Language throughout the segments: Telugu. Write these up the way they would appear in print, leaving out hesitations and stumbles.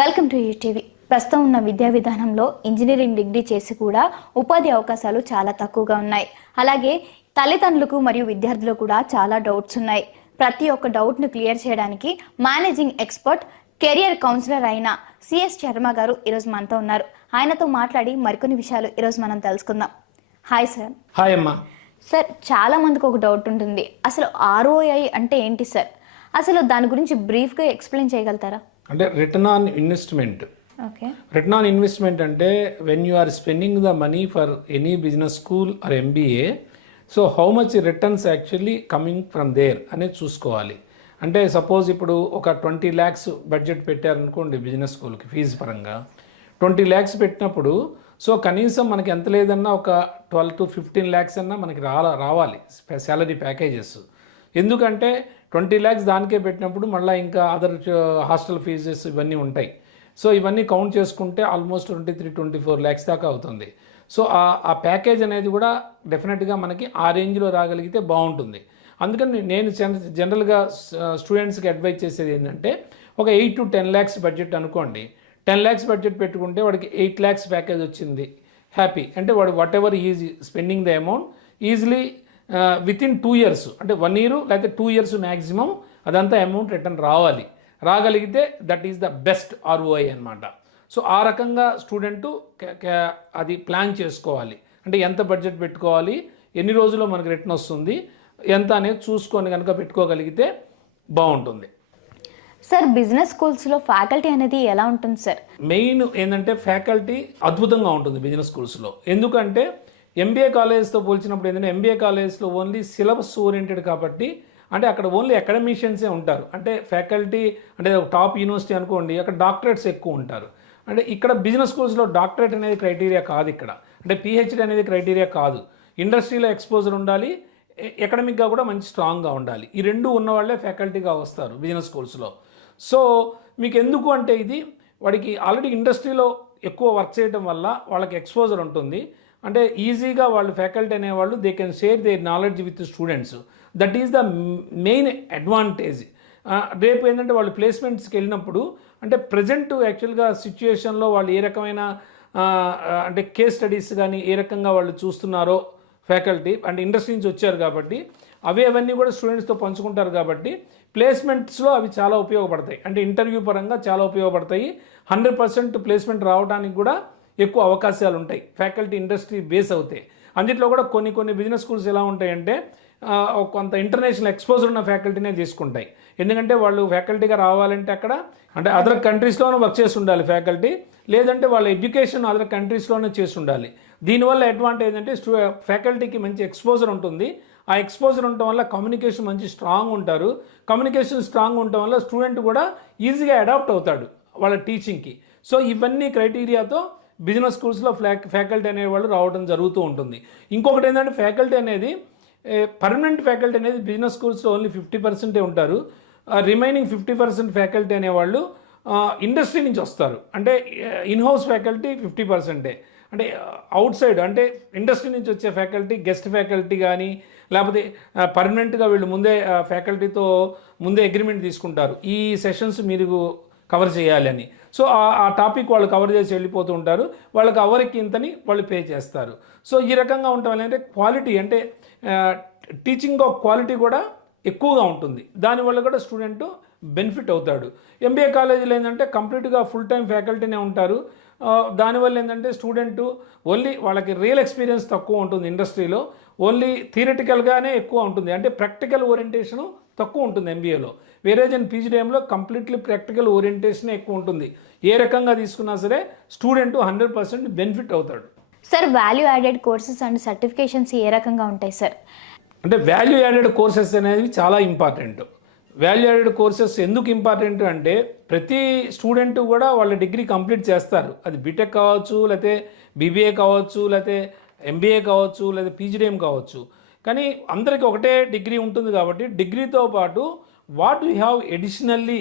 Welcome to TV. ప్రస్తుతం ఉన్న విద్యా విధానంలో ఇంజనీరింగ్ డిగ్రీ చేసి కూడా ఉపాధి అవకాశాలు చాలా తక్కువగా ఉన్నాయి. అలాగే తల్లిదండ్రులకు మరియు విద్యార్థులకు కూడా చాలా డౌట్స్ ఉన్నాయి. ప్రతి ఒక్క డౌట్ను క్లియర్ చేయడానికి మేనేజింగ్ ఎక్స్పర్ట్, కెరియర్ కౌన్సిలర్ అయిన సిఎస్ శర్మ గారు ఈరోజు మనతో ఉన్నారు. ఆయనతో మాట్లాడి మరికొన్ని విషయాలు ఈరోజు మనం తెలుసుకుందాం. Hi sir. హాయ్ అమ్మా. సార్, చాలా మందికి ఒక డౌట్ ఉంటుంది, అసలు ROI అంటే ఏంటి సార్? అసలు దాని గురించి బ్రీఫ్గా ఎక్స్ప్లెయిన్ చేయగలుగుతారా? అంటే return on investment. Okay. Return on investment అంటే when you are spending the money for any business school or MBA, so how much returns actually coming from there అనేది చూసుకోవాలి. అంటే సపోజ్ ఇప్పుడు ఒక 20 lakhs బడ్జెట్ పెట్టారనుకోండి బిజినెస్ స్కూల్కి ఫీజు పరంగా. 20 lakhs పెట్టినప్పుడు సో కనీసం మనకి ఎంత లేదన్నా ఒక 12 to 15 lakhs అన్నా మనకి రావాలి శాలరీ ప్యాకేజెస్. ఎందుకంటే 20 lakhs దానికే పెట్టినప్పుడు మళ్ళీ ఇంకా అదర్ హాస్టల్ ఫీజెస్ ఇవన్నీ ఉంటాయి. సో ఇవన్నీ కౌంట్ చేసుకుంటే ఆల్మోస్ట్ 23-24 lakhs దాకా అవుతుంది. సో ఆ ప్యాకేజ్ అనేది కూడా డెఫినెట్గా మనకి ఆ రేంజ్లో రాగలిగితే బాగుంటుంది. అందుకని నేను జనరల్గా స్టూడెంట్స్కి అడ్వైజ్ చేసేది ఏంటంటే ఒక 8 to 10 lakhs బడ్జెట్ అనుకోండి. 10 lakhs బడ్జెట్ పెట్టుకుంటే వాడికి 8 lakhs ప్యాకేజ్ వచ్చింది, హ్యాపీ. అంటే వాడు whatever is spending the amount easily within 2 years, అంటే 1 year లేకపోతే 2 years మ్యాక్సిమం అదంతా అమౌంట్ రిటర్న్ రాగలిగితే that is the best ROI అనమాట. సో ఆ రకంగా స్టూడెంటు అది ప్లాన్ చేసుకోవాలి. అంటే ఎంత బడ్జెట్ పెట్టుకోవాలి, ఎన్ని రోజుల్లో మనకు రిటర్న్ వస్తుంది, ఎంత అనేది చూసుకొని కనుక పెట్టుకోగలిగితే బాగుంటుంది. సార్, బిజినెస్ స్కూల్స్లో ఫ్యాకల్టీ అనేది ఎలా ఉంటుంది సార్? మెయిన్ ఏంటంటే ఫ్యాకల్టీ అద్భుతంగా ఉంటుంది బిజినెస్ స్కూల్స్లో. ఎందుకంటే MBA కాలేజ్తో పోల్చినప్పుడు ఏంటంటే MBA కాలేజ్లో ఓన్లీ సిలబస్ ఓరియంటెడ్ కాబట్టి, అంటే అక్కడ ఓన్లీ అకాడమిషియన్సే ఉంటారు. అంటే ఫ్యాకల్టీ అంటే టాప్ యూనివర్సిటీ అనుకోండి, అక్కడ డాక్టరేట్స్ ఎక్కువ ఉంటారు. అంటే ఇక్కడ బిజినెస్ స్కూల్స్లో డాక్టరేట్ అనేది క్రైటీరియా కాదు. ఇక్కడ అంటే PhD అనేది క్రైటీరియా కాదు. ఇండస్ట్రీలో ఎక్స్పోజర్ ఉండాలి, ఎకడమిక్గా కూడా మంచి స్ట్రాంగ్గా ఉండాలి. ఈ రెండు ఉన్న వాళ్ళే ఫ్యాకల్టీగా వస్తారు బిజినెస్ స్కూల్స్లో. సో మీకు ఎందుకు అంటే ఇది వాడికి ఆల్రెడీ ఇండస్ట్రీలో ఎక్కువ వర్క్ చేయడం వల్ల వాళ్ళకి ఎక్స్పోజర్ ఉంటుంది. అంటే ఈజీగా వాళ్ళు ఫ్యాకల్టీ అనేవాళ్ళు they can share their knowledge with students. That is the main advantage. రేపు ఏంటంటే వాళ్ళు ప్లేస్మెంట్స్కి వెళ్ళినప్పుడు అంటే ప్రజెంట్ యాక్చువల్గా సిచ్యుయేషన్లో వాళ్ళు ఏ రకమైన అంటే కేస్ స్టడీస్ కానీ ఏ రకంగా వాళ్ళు చూస్తున్నారో ఫ్యాకల్టీ అంటే ఇండస్ట్రీ నుంచి వచ్చారు కాబట్టి అవన్నీ కూడా స్టూడెంట్స్తో పంచుకుంటారు కాబట్టి ప్లేస్మెంట్స్లో అవి చాలా ఉపయోగపడతాయి. అంటే ఇంటర్వ్యూ పరంగా చాలా ఉపయోగపడతాయి. 100% ప్లేస్మెంట్ రావడానికి కూడా ఎక్కువ అవకాశాలు ఉంటాయి ఫ్యాకల్టీ ఇండస్ట్రీ బేస్ అవుతాయి. అందులో కూడా కొన్ని బిజినెస్ స్కూల్స్ ఎలా ఉంటాయంటే కొంత ఇంటర్నేషనల్ ఎక్స్పోజర్ ఉన్న ఫ్యాకల్టీనే తీసుకుంటాయి. ఎందుకంటే వాళ్ళు ఫ్యాకల్టీగా రావాలంటే అక్కడ అంటే అదర్ కంట్రీస్లోనే వర్క్ చేసి ఉండాలి ఫ్యాకల్టీ, లేదంటే వాళ్ళ ఎడ్యుకేషన్ అదర్ కంట్రీస్లోనే చేసి ఉండాలి. దీనివల్ల అడ్వాంటేజ్ అంటే ఫ్యాకల్టీకి మంచి ఎక్స్పోజర్ ఉంటుంది. ఆ ఎక్స్పోజర్ ఉండటం వల్ల కమ్యూనికేషన్ మంచి స్ట్రాంగ్ ఉంటారు. కమ్యూనికేషన్ స్ట్రాంగ్ ఉండటం వల్ల స్టూడెంట్ కూడా ఈజీగా అడాప్ట్ అవుతాడు వాళ్ళ టీచింగ్కి. సో ఇవన్నీ క్రైటీరియాతో బిజినెస్ స్కూల్స్లో ఫ్యాకల్టీ అనేవాళ్ళు రావడం జరుగుతూ ఉంటుంది. ఇంకొకటి ఏంటంటే ఫ్యాకల్టీ అనేది పర్మనెంట్ ఫ్యాకల్టీ అనేది బిజినెస్ స్కూల్స్లో ఓన్లీ 50% ఉంటారు. రిమైనింగ్ 50% ఫ్యాకల్టీ అనేవాళ్ళు ఇండస్ట్రీ నుంచి వస్తారు. అంటే ఇన్హౌస్ ఫ్యాకల్టీ 50%. అంటే అవుట్ సైడ్ అంటే ఇండస్ట్రీ నుంచి వచ్చే ఫ్యాకల్టీ గెస్ట్ ఫ్యాకల్టీ కానీ లేకపోతే పర్మనెంట్గా వీళ్ళు ఫ్యాకల్టీతో ముందే అగ్రిమెంట్ తీసుకుంటారు, ఈ సెషన్స్ మీరు కవర్ చేయాలి అని. సో ఆ టాపిక్ వాళ్ళు కవర్ చేసి వెళ్ళిపోతూ ఉంటారు. వాళ్ళకి అవర్కి ఇంతని వాళ్ళు పే చేస్తారు. సో ఈ రకంగా ఉండటం వల్ల క్వాలిటీ అంటే టీచింగ్ ఆఫ్ క్వాలిటీ కూడా ఎక్కువగా ఉంటుంది. దానివల్ల కూడా స్టూడెంట్ బెనిఫిట్ అవుతాడు. MBA కాలేజీలో ఏంటంటే కంప్లీట్గా ఫుల్ టైం ఫ్యాకల్టీనే ఉంటారు. దానివల్ల ఏంటంటే స్టూడెంట్ ఓన్లీ వాళ్ళకి రియల్ ఎక్స్పీరియన్స్ తక్కువ ఉంటుంది ఇండస్ట్రీలో, ఓన్లీ థియరిటికల్గానే ఎక్కువ ఉంటుంది. అంటే ప్రాక్టికల్ ఓరియంటేషను తక్కువ ఉంటుంది MBAలో. వేరేజ్ అండ్ PGDMలో కంప్లీట్లీ ప్రాక్టికల్ ఓరియంటేషన్ ఎక్కువ ఉంటుంది. ఏ రకంగా తీసుకున్నా సరే స్టూడెంట్ 100% బెనిఫిట్ అవుతాడు. Sir, value added courses and certifications ఏ రకంగా ఉంటాయి సార్? అంటే వాల్యూ యాడెడ్ కోర్సెస్ అనేవి చాలా ఇంపార్టెంట్. వాల్యూ యాడెడ్ కోర్సెస్ ఎందుకు ఇంపార్టెంట్ అంటే ప్రతి స్టూడెంట్ కూడా వాళ్ళ డిగ్రీ కంప్లీట్ చేస్తారు. అది బీటెక్ కావచ్చు, లేకపోతే BBA కావచ్చు, లేకపోతే MBA కావచ్చు, లేదా PGDM కావచ్చు. కానీ అందరికీ ఒకటే డిగ్రీ ఉంటుంది కాబట్టి డిగ్రీతో పాటు what you have additionally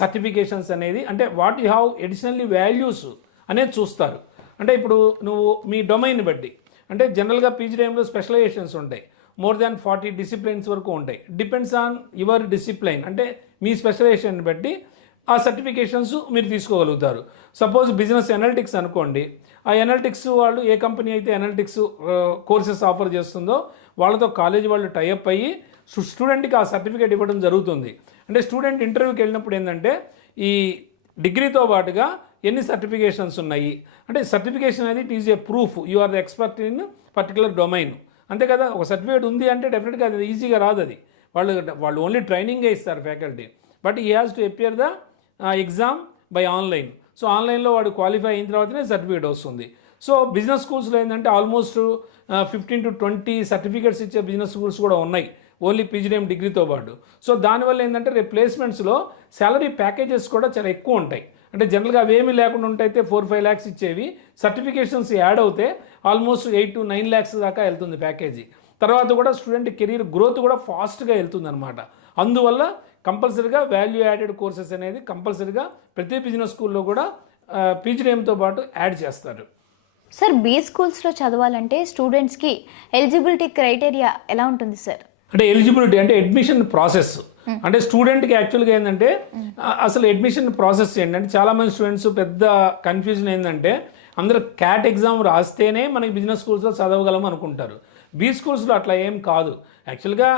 certifications అనేది అంటే what you have additionally values అనేది చూస్తారు. అంటే ఇప్పుడు నువ్వు మీ డొమైన్ బట్టి అంటే జనరల్గా PGDMలో స్పెషలైజేషన్స్ ఉంటాయి. more than 40 డిసిప్లిన్స్ వరకు ఉంటాయి. డిపెండ్స్ ఆన్ యువర్ డిసిప్లైన్ అంటే మీ స్పెషలైజేషన్ బట్టి ఆ సర్టిఫికేషన్స్ మీరు తీసుకోగలుగుతారు. సపోజ్ బిజినెస్ ఎనాలిటిక్స్ అనుకోండి, ఆ ఎనాలిటిక్స్ వాళ్ళు ఏ కంపెనీ అయితే ఎనాలిటిక్స్ కోర్సెస్ ఆఫర్ చేస్తుందో వాళ్ళతో కాలేజీ వాళ్ళు టైఅప్ అయ్యి స్టూడెంట్కి ఆ సర్టిఫికేట్ ఇవ్వడం జరుగుతుంది. అంటే స్టూడెంట్ ఇంటర్వ్యూకి వెళ్ళినప్పుడు ఏంటంటే ఈ డిగ్రీతో పాటుగా ఎన్ని సర్టిఫికేషన్స్ ఉన్నాయి అంటే సర్టిఫికేషన్ అనేది it is a proof you are the expert in particular domain, అంతే కదా. ఒక సర్టిఫికేట్ ఉంది అంటే డెఫినెట్గా అది ఈజీగా రాదు, అది వాళ్ళు ఓన్లీ ట్రైనింగే ఇస్తారు ఫ్యాకల్టీ, బట్ ఈ has to appear the exam buy online. So ఆన్లైన్లో వాడు క్వాలిఫై అయిన తర్వాతనే సర్టిఫికేట్ వస్తుంది. సో బిజినెస్ స్కూల్స్లో ఏంటంటే ఆల్మోస్ట్ 15 to 20 సర్టిఫికేట్స్ ఇచ్చే బిజినెస్ స్కూల్స్ కూడా ఉన్నాయి ఓన్లీ పీజీడీఎం డిగ్రీతో పాటు. సో దానివల్ల ఏంటంటే రేపు ప్లేస్మెంట్స్లో శాలరీ ప్యాకేజెస్ కూడా చాలా ఎక్కువ ఉంటాయి. అంటే జనరల్గా అవేమీ లేకుండా ఉంటైతే 4-5 lakhs ఇచ్చేవి, సర్టిఫికేషన్స్ యాడ్ అవుతే ఆల్మోస్ట్ 8 to 9 lakhs దాకా వెళ్తుంది ప్యాకేజీ. తర్వాత కూడా స్టూడెంట్ కెరీర్ గ్రోత్ కూడా ఫాస్ట్గా వెళ్తుంది అనమాట. అందువల్ల కంపల్సరీగా వాల్యూ యాడెడ్ కోర్సెస్ అనేది కంపల్సరీగా ప్రతి బిజినెస్ స్కూల్లో కూడా పీజీడీఎంతో పాటు యాడ్ చేస్తారు. సార్ బీ స్కూల్స్లో చదవాలంటే స్టూడెంట్స్కి ఎలిజిబిలిటీ క్రైటీరియా ఎలా ఉంటుంది సార్? అంటే ఎలిజిబిలిటీ అంటే అడ్మిషన్ ప్రాసెస్ అంటే స్టూడెంట్కి యాక్చువల్గా ఏంటంటే అసలు అడ్మిషన్ ప్రాసెస్ ఏంటంటే చాలామంది స్టూడెంట్స్ పెద్ద కన్ఫ్యూజన్ ఏంటంటే అందరూ క్యాట్ ఎగ్జామ్ రాస్తేనే మనకి బిజినెస్ స్కూల్స్లో చదవగలం అనుకుంటారు. బీ స్కూల్స్లో అట్లా ఏం కాదు. యాక్చువల్గా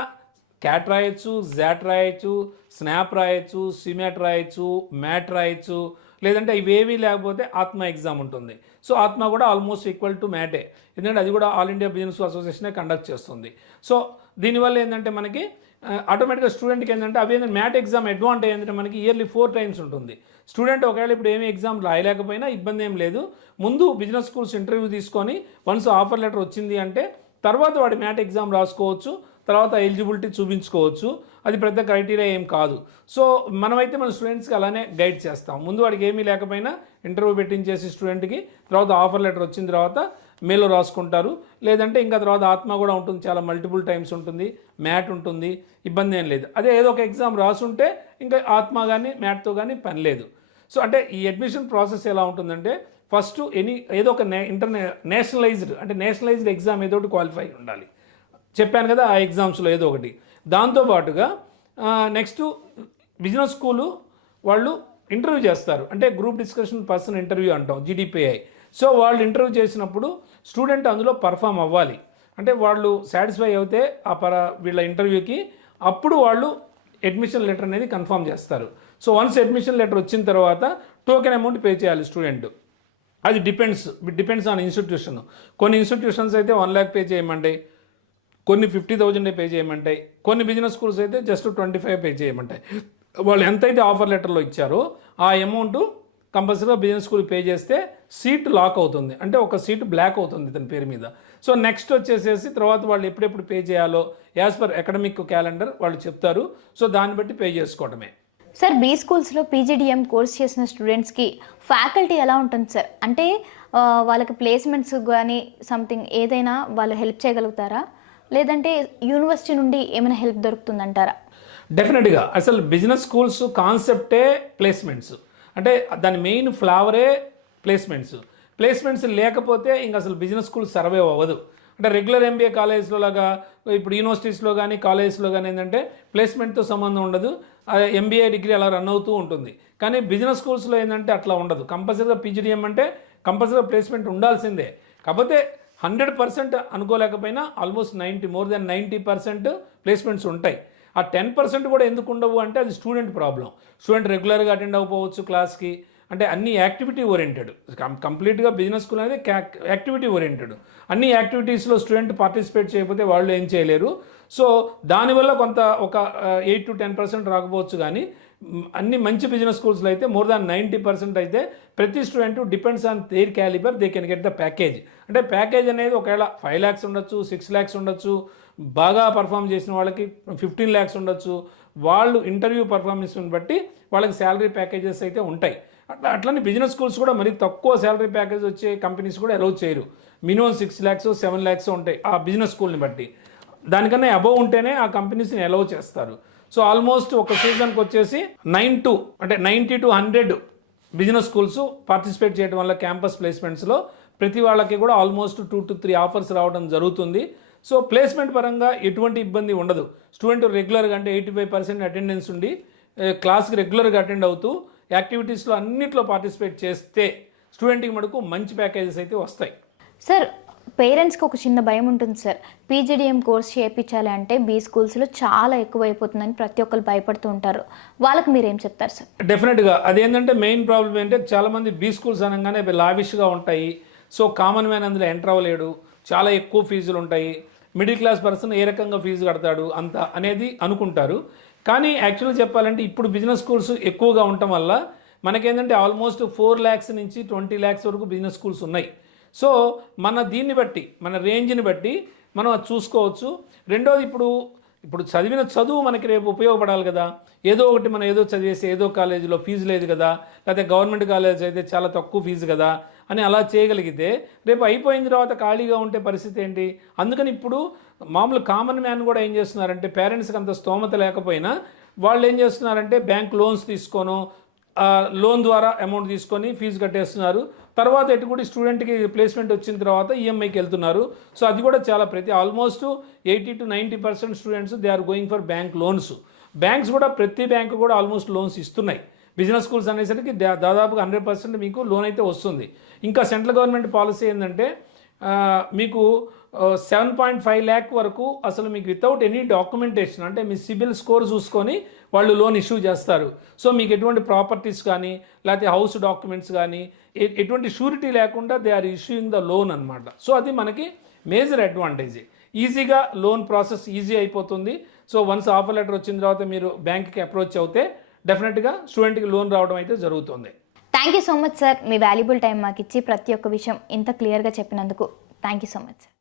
క్యాట్ రాయొచ్చు, జాట్ రాయొచ్చు, స్నాప్ రాయొచ్చు, సిమాట్ రాయొచ్చు, మ్యాట్ రాయొచ్చు, లేదంటే ఇవేవీ లేకపోతే ఆత్మ ఎగ్జామ్ ఉంటుంది. సో ఆత్మ కూడా ఆల్మోస్ట్ ఈక్వల్ టు మ్యాటే, ఎందుకంటే అది కూడా ఆల్ ఇండియా బిజినెస్ అసోసియేషనే కండక్ట్ చేస్తుంది. సో దీనివల్ల ఏంటంటే మనకి ఆటోమేటిక్గా స్టూడెంట్కి ఏంటంటే అవి ఏంటంటే మ్యాట్ ఎగ్జామ్ అడ్వాంటేజ్ ఏంటంటే మనకి ఇయర్లీ 4 times ఉంటుంది. స్టూడెంట్ ఒకవేళ ఇప్పుడు ఏమి ఎగ్జామ్ రాయలేకపోయినా ఇబ్బంది ఏం లేదు, ముందు బిజినెస్ స్కూల్స్ ఇంటర్వ్యూ తీసుకొని వన్స్ ఆఫర్ లెటర్ వచ్చింది అంటే తర్వాత వాడి మ్యాట్ ఎగ్జామ్ రాసుకోవచ్చు, తర్వాత ఎలిజిబిలిటీ చూపించుకోవచ్చు. అది పెద్ద క్రైటీరియా ఏం కాదు. సో మనమైతే మన స్టూడెంట్స్కి అలానే గైడ్ చేస్తాం. ముందు వాడికి ఏమీ లేకపోయినా ఇంటర్వ్యూ పెట్టించేసి స్టూడెంట్కి తర్వాత ఆఫర్ లెటర్ వచ్చిన తర్వాత మేలో రాసుకుంటారు, లేదంటే ఇంకా తర్వాత ఆత్మ కూడా ఉంటుంది, చాలా మల్టిపుల్ టైమ్స్ ఉంటుంది, మ్యాట్ ఉంటుంది, ఇబ్బంది ఏం లేదు. అదే ఏదో ఒక ఎగ్జామ్ రాసుంటే ఇంకా ఆత్మ కానీ మ్యాట్తో కానీ పని లేదు. సో అంటే ఈ అడ్మిషన్ ప్రాసెస్ ఎలా ఉంటుందంటే ఫస్ట్ ఏదో ఒక నేషనలైజ్డ్ ఎగ్జామ్ ఏదో ఒకటి క్వాలిఫై ఉండాలి. చెప్పాను కదా ఆ ఎగ్జామ్స్లో ఏదో ఒకటి. దాంతోపాటుగా నెక్స్ట్ బిజినెస్ స్కూలు వాళ్ళు ఇంటర్వ్యూ చేస్తారు, అంటే గ్రూప్ డిస్కషన్ పర్సన్ ఇంటర్వ్యూ అంటాం, GDPI. సో వాళ్ళు ఇంటర్వ్యూ చేసినప్పుడు స్టూడెంట్ అందులో పర్ఫామ్ అవ్వాలి. అంటే వాళ్ళు సాటిస్ఫై అవుతే వీళ్ళ ఇంటర్వ్యూకి అప్పుడు వాళ్ళు అడ్మిషన్ లెటర్ అనేది కన్ఫర్మ్ చేస్తారు. సో వన్స్ అడ్మిషన్ లెటర్ వచ్చిన తర్వాత టోకెన్ అమౌంట్ పే చేయాలి స్టూడెంట్. అది డిపెండ్స్ ఆన్ ఇన్స్టిట్యూషన్. కొన్ని ఇన్స్టిట్యూషన్స్ అయితే 1 lakh పే చేయమంటాయి, కొన్ని 50,000 పే చేయమంటాయి, కొన్ని బిజినెస్ స్కూల్స్ అయితే జస్ట్ 25 పే చేయమంటాయి. వాళ్ళు ఎంతైతే ఆఫర్ లెటర్లో ఇచ్చారో ఆ అమౌంట్ కంపల్సరీగా బిజినెస్ స్కూల్ పే చేస్తే సీట్ లాక్ అవుతుంది, అంటే ఒక సీట్ బ్లాక్ అవుతుంది ఇతని పేరు మీద. సో నెక్స్ట్ వచ్చేసేసి తర్వాత వాళ్ళు ఎప్పుడెప్పుడు పే చేయాలో యాజ్ పర్ అకాడమిక్ క్యాలెండర్ వాళ్ళు చెప్తారు. సో దాన్ని బట్టి పే చేసుకోవడమే. సార్ బీ స్కూల్స్లో పీజీడీఎం కోర్స్ చేసిన స్టూడెంట్స్కి ఫ్యాకల్టీ ఎలా ఉంటుంది సార్? అంటే వాళ్ళకి ప్లేస్మెంట్స్ కానీ సంథింగ్ ఏదైనా వాళ్ళు హెల్ప్ చేయగలుగుతారా, లేదంటే యూనివర్సిటీ నుండి ఏమైనా హెల్ప్ దొరుకుతుందంటారా? డెఫినెట్గా అసలు బిజినెస్ స్కూల్స్ కాన్సెప్టే ప్లేస్మెంట్స్, అంటే దాని మెయిన్ ఫ్లేవరే ప్లేస్మెంట్స్ లేకపోతే ఇంకా అసలు బిజినెస్ స్కూల్ సర్వైవ్ అవ్వదు. అంటే రెగ్యులర్ MBA కాలేజ్లో లాగా ఇప్పుడు యూనివర్సిటీస్లో కానీ కాలేజెస్లో కానీ ఏంటంటే ప్లేస్మెంట్తో సంబంధం ఉండదు, MBA డిగ్రీ అలా రన్ అవుతూ ఉంటుంది. కానీ బిజినెస్ స్కూల్స్లో ఏంటంటే అట్లా ఉండదు. కంపల్సరీగా పీజీడీఎం అంటే కంపల్సరీగా ప్లేస్మెంట్ ఉండాల్సిందే. కాకపోతే 100% అనుకోలేకపోయినా ఆల్మోస్ట్ మోర్ దెన్ 90% ప్లేస్మెంట్స్ ఉంటాయి. ఆ 10% కూడా ఎందుకు ఉండవు అంటే అది స్టూడెంట్ ప్రాబ్లం. స్టూడెంట్ రెగ్యులర్గా అటెండ్ అవ్వకపోవచ్చు క్లాస్కి, అంటే అన్ని యాక్టివిటీ ఓరియంటెడ్. కంప్లీట్గా బిజినెస్ స్కూల్ అనేది యాక్టివిటీ ఓరియంటెడ్. అన్ని యాక్టివిటీస్లో స్టూడెంట్ పార్టిసిపేట్ చేయకపోతే వాళ్ళు ఏం చేయలేరు. సో దానివల్ల ఒక 8 to 10% రాకపోవచ్చు. కానీ అన్ని మంచి బిజినెస్ స్కూల్స్లో అయితే మోర్ దాన్ 90% అయితే ప్రతి student depends on their calibre they can get the package. అంటే ప్యాకేజ్ అనేది ఒకవేళ 5 lakhs ఉండొచ్చు, 6 lakhs ఉండొచ్చు, బాగా పర్ఫామ్ చేసిన వాళ్ళకి 15 lakhs ఉండొచ్చు. వాళ్ళు ఇంటర్వ్యూ పర్ఫార్మెన్స్ని బట్టి వాళ్ళకి శాలరీ ప్యాకేజెస్ అయితే ఉంటాయి. అట్లనే బిజినెస్ స్కూల్స్ కూడా మరి తక్కువ శాలరీ ప్యాకేజ్ వచ్చే కంపెనీస్ కూడా అలౌ చేయరు. మినిమం 6 lakhs 7 lakhs ఉంటాయి ఆ బిజినెస్ స్కూల్ని బట్టి. దానికన్నా అబవ్ ఉంటేనే ఆ కంపెనీస్ని అలౌ చేస్తారు. సో ఆల్మోస్ట్ ఒక సీజన్కి వచ్చేసి 90 to 100 బిజినెస్ స్కూల్స్ పార్టిసిపేట్ చేయడం వల్ల క్యాంపస్ ప్లేస్మెంట్స్లో ప్రతి వాళ్ళకి కూడా ఆల్మోస్ట్ 2 to 3 ఆఫర్స్ రావడం జరుగుతుంది. సో ప్లేస్మెంట్ పరంగా ఎటువంటి ఇబ్బంది ఉండదు. స్టూడెంట్ రెగ్యులర్గా అంటే 85% అటెండెన్స్ ఉండి క్లాస్కి రెగ్యులర్గా అటెండ్ అవుతూ యాక్టివిటీస్లో అన్నిట్లో పార్టిసిపేట్ చేస్తే స్టూడెంట్కి మటుకు మంచి ప్యాకేజెస్ అయితే వస్తాయి. సార్ పేరెంట్స్కి ఒక చిన్న భయం ఉంటుంది సార్, పీజీడిఎం కోర్స్ చేయించాలి అంటే బీ స్కూల్స్లో చాలా ఎక్కువ అయిపోతుందని ప్రతి ఒక్కరు భయపడుతూ ఉంటారు. వాళ్ళకి మీరు ఏం చెప్తారు సార్? డెఫినెట్గా అదేంటంటే మెయిన్ ప్రాబ్లం ఏంటంటే చాలామంది బీ స్కూల్స్ అనగానే లావిష్గా ఉంటాయి, సో కామన్ మ్యాన్ అందులో ఎంటర్ అవ్వలేడు, చాలా ఎక్కువ ఫీజులు ఉంటాయి, మిడిల్ క్లాస్ పర్సన్ ఏ రకంగా ఫీజు కడతాడు అంత అనేది అనుకుంటారు. కానీ యాక్చువల్గా చెప్పాలంటే ఇప్పుడు బిజినెస్ స్కూల్స్ ఎక్కువగా ఉండటం వల్ల మనకేంటంటే ఆల్మోస్ట్ 4 lakhs నుంచి 20 lakhs వరకు బిజినెస్ స్కూల్స్ ఉన్నాయి. సో మన దీన్ని బట్టి మన రేంజ్ని బట్టి మనం అది చూసుకోవచ్చు. రెండోది ఇప్పుడు చదివిన చదువు మనకి రేపు ఉపయోగపడాలి కదా. ఏదో ఒకటి మనం ఏదో చదివేసి ఏదో కాలేజీలో ఫీజు లేదు కదా, లేకపోతే గవర్నమెంట్ కాలేజ్ అయితే చాలా తక్కువ ఫీజు కదా అని అలా చేయగలిగితే రేపు అయిపోయిన తర్వాత ఖాళీగా ఉంటే పరిస్థితి ఏంటి? అందుకని ఇప్పుడు మామూలు కామన్ మ్యాన్ కూడా ఏం చేస్తున్నారంటే పేరెంట్స్కి అంత స్తోమత లేకపోయినా వాళ్ళు ఏం చేస్తున్నారంటే బ్యాంక్ లోన్స్ తీసుకోను, లోన్ ద్వారా అమౌంట్ తీసుకొని ఫీజు కట్టేస్తున్నారు. తర్వాత ఎటుకూడి స్టూడెంట్కి ప్లేస్మెంట్ వచ్చిన తర్వాత ఈఎంఐకి వెళ్తున్నారు. సో అది కూడా చాలా almost 80 to 90% students they are going for bank loans. Banks కూడా ప్రతి బ్యాంకు కూడా ఆల్మోస్ట్ లోన్స్ ఇస్తున్నాయి. బిజినెస్ స్కూల్స్ అనేసరికి దాదాపుగా 100% మీకు లోన్ అయితే వస్తుంది. ఇంకా సెంట్రల్ గవర్నమెంట్ పాలసీ ఏంటంటే మీకు 7.5 lakh వరకు అసలు మీకు వితౌట్ ఎనీ డాక్యుమెంటేషన్ అంటే మీ సిబిల్ స్కోర్ చూసుకొని వాళ్ళు లోన్ ఇష్యూ చేస్తారు. సో మీకు ఎటువంటి ప్రాపర్టీస్ కానీ లేకపోతే హౌస్ డాక్యుమెంట్స్ కానీ ఎటువంటి షూరిటీ లేకుండా they are issuing the loan అనమాట. సో అది మనకి మేజర్ అడ్వాంటేజ్. ఈజీగా లోన్ ప్రాసెస్ ఈజీ అయిపోతుంది. సో వన్స్ ఆఫర్ లెటర్ వచ్చిన తర్వాత మీరు బ్యాంక్కి అప్రోచ్ అవుతే డెఫినెట్గా స్టూడెంట్కి లోన్ రావడం అయితే జరుగుతుంది. Thank you so much sir, me valuable time మాకు ఇచ్చి ప్రతి ఒక్క విషయం ఇంత క్లియర్గా చెప్పినందుకు thank you so much sir.